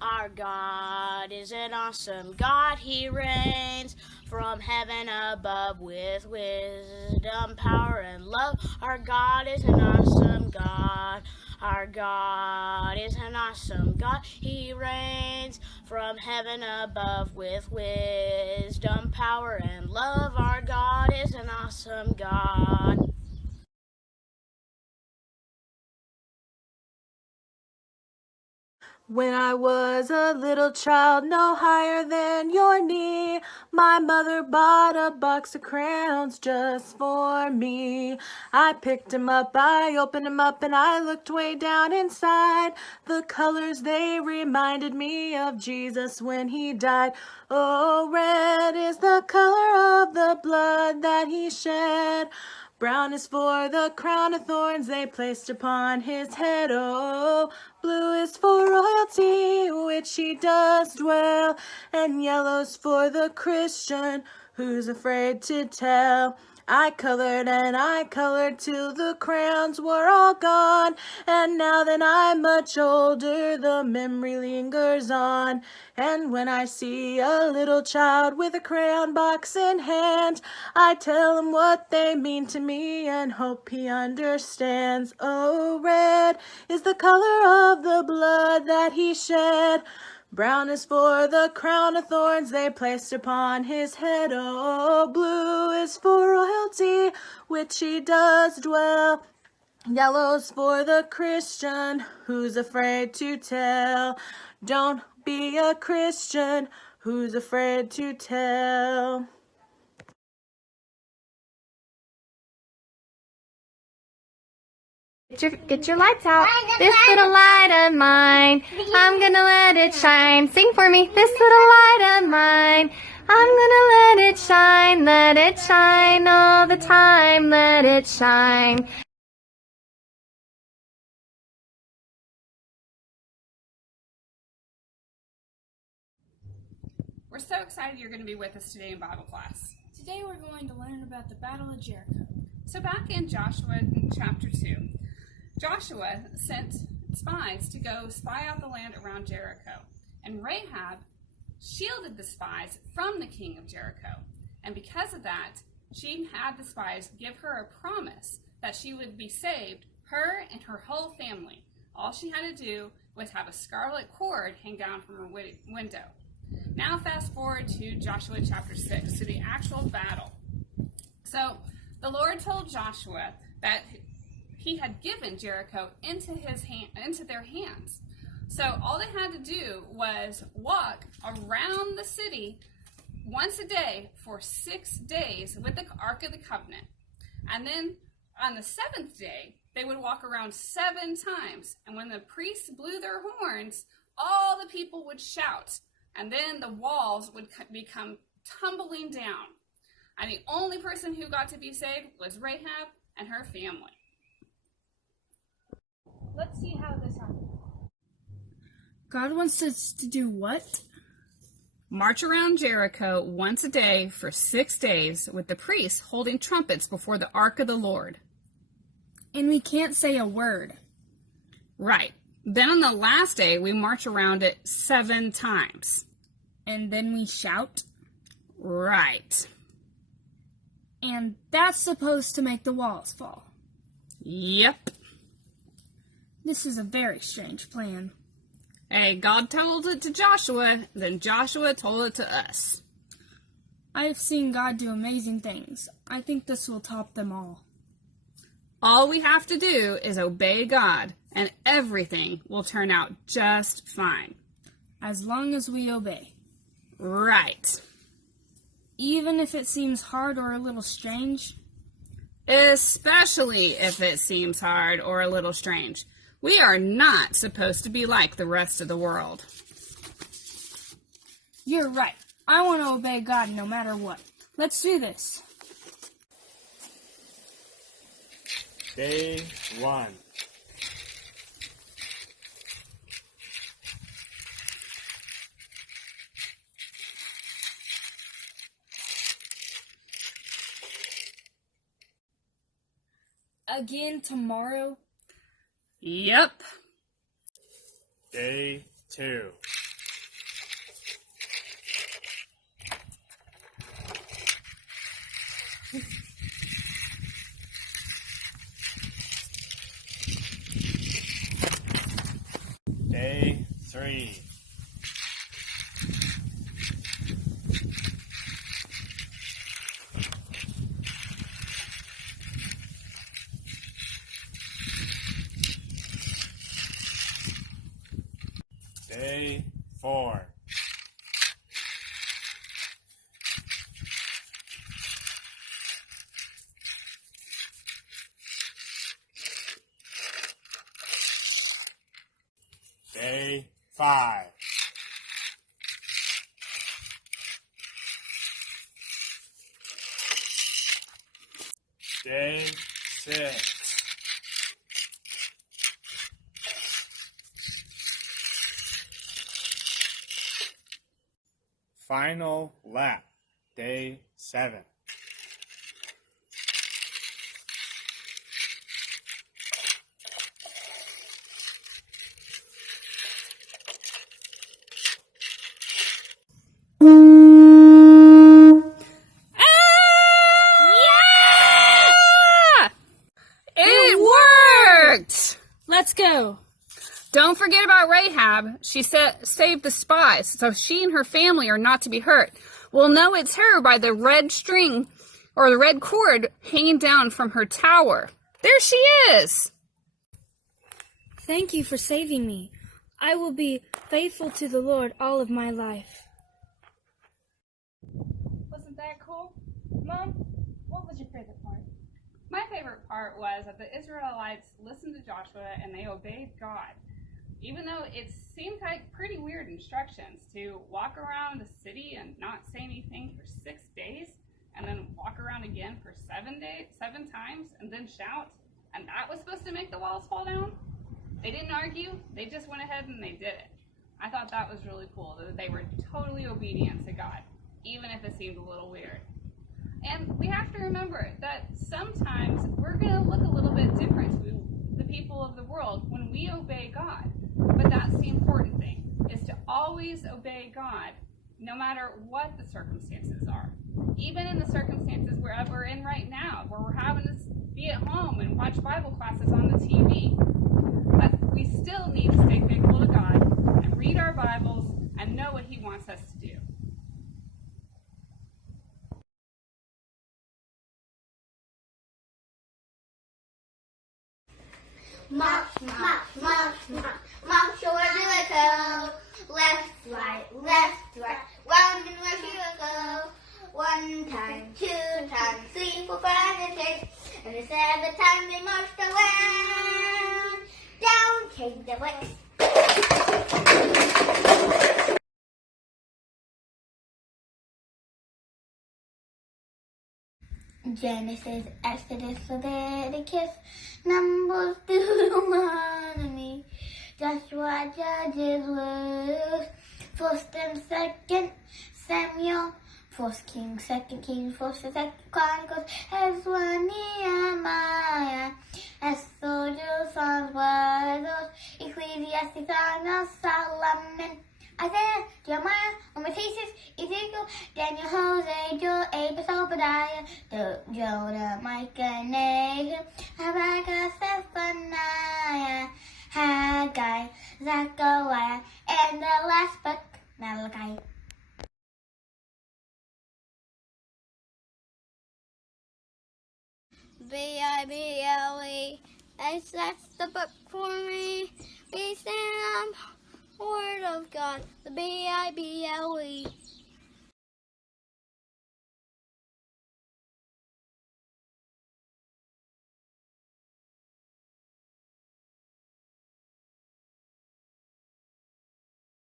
Our God is an awesome God. He reigns from heaven above with wisdom, power, and love. Our God is an awesome God. Our God is an awesome God. He reigns from heaven above with wisdom, power, and love. Our God is an awesome God. When I was a little child, no higher than your knee, my mother bought a box of crayons just for me. I picked 'em up, I opened 'em up, and I looked way down inside. The colors, they reminded me of Jesus when he died. Oh, red is the color of the blood that he shed. Brown is for the crown of thorns they placed upon his head. Oh, blue is for royalty, which he does dwell. And yellow's for the Christian who's afraid to tell. I colored and I colored till the crayons were all gone. And now that I'm much older, the memory lingers on. And when I see a little child with a crayon box in hand, I tell him what they mean to me and hope he understands. Oh, red is the color of the blood that he shed. Brown is for the crown of thorns they placed upon his head. Oh, blue is for royalty, which he does dwell. Yellow's for the Christian who's afraid to tell. Don't be a Christian who's afraid to tell. Get your lights out. This little light of mine, I'm gonna let it shine. Sing for me. This little light of mine, I'm gonna let it shine all the time, let it shine. We're so excited you're going to be with us today in Bible class. Today we're going to learn about the Battle of Jericho. So back in Joshua chapter 2, Joshua sent spies to go spy out the land around Jericho. And Rahab shielded the spies from the king of Jericho. And because of that, she had the spies give her a promise that she would be saved, her and her whole family. All she had to do was have a scarlet cord hang down from her window. Now fast forward to Joshua chapter 6, to the actual battle. So the Lord told Joshua that he had given Jericho into their hands. So all they had to do was walk around the city once a day for 6 days with the Ark of the Covenant. And then on the 7th day, they would walk around 7 times. And when the priests blew their horns, all the people would shout. And then the walls would become tumbling down. And the only person who got to be saved was Rahab and her family. Let's see how this happens. God wants us to do what? March around Jericho once a day for 6 days with the priests holding trumpets before the ark of the Lord. And we can't say a word. Right. Then on the last day, we march around it 7 times. And then we shout? Right. And that's supposed to make the walls fall. Yep. This is a very strange plan. Hey, God told it to Joshua, then Joshua told it to us. I have seen God do amazing things. I think this will top them all. All we have to do is obey God, and everything will turn out just fine. As long as we obey. Right. Even if it seems hard or a little strange? Especially if it seems hard or a little strange. We are not supposed to be like the rest of the world. You're right. I want to obey God no matter what. Let's do this. Day 1. Again tomorrow? Yep. Day 2. Day 3. Day 4. Day 5. Day 6. Final lap. Day 7. It worked! Let's go. Don't forget about Rahab. She saved the spies, so she and her family are not to be hurt. We'll know it's her by the red string or the red cord hanging down from her tower. There she is! Thank you for saving me. I will be faithful to the Lord all of my life. Wasn't that cool? Mom, what was your favorite part? My favorite part was that the Israelites listened to Joshua and they obeyed God. Even though it seemed like pretty weird instructions to walk around the city and not say anything for 6 days, and then walk around again for 7 times, and then shout, and that was supposed to make the walls fall down? They didn't argue, they just went ahead and they did it. I thought that was really cool, that they were totally obedient to God, even if it seemed a little weird. And we have to remember that sometimes we're going to look a little bit different to the people of the world when we obey God. But that's the important thing, is to always obey God, no matter what the circumstances are. Even in the circumstances where we're in right now, where we're having to be at home and watch Bible classes on the TV. But we still need to stay faithful to God and read our Bibles and know what He wants us to do. March, march, march, march, march toward Jericho. Left, right, round and where she will go. 1 time, 2 times, 3, 4, 5, and 6. And the 7th time they marched around. Down came the west. Genesis, Exodus, Leviticus, Numbers, Deuteronomy, Joshua, Judges, Ruth, 1st and 2nd Samuel, 1st Kings, 2nd Kings, 1st and 2nd Chronicles, Ezra, Nehemiah, Esther, Psalms, Words, Ecclesiastes, Song of Solomon, Isaiah, Jeremiah, Lamentations, Ezekiel, Daniel, Hosea, Joel, Amos, Obadiah, Jonah, Micah, Nahum, Habakkuk, Zephaniah, Haggai, Zechariah, and the last book, Malachi. B.I.B.L.E. That's the book for me. Be stand Word of God, the B.I.B.L.E.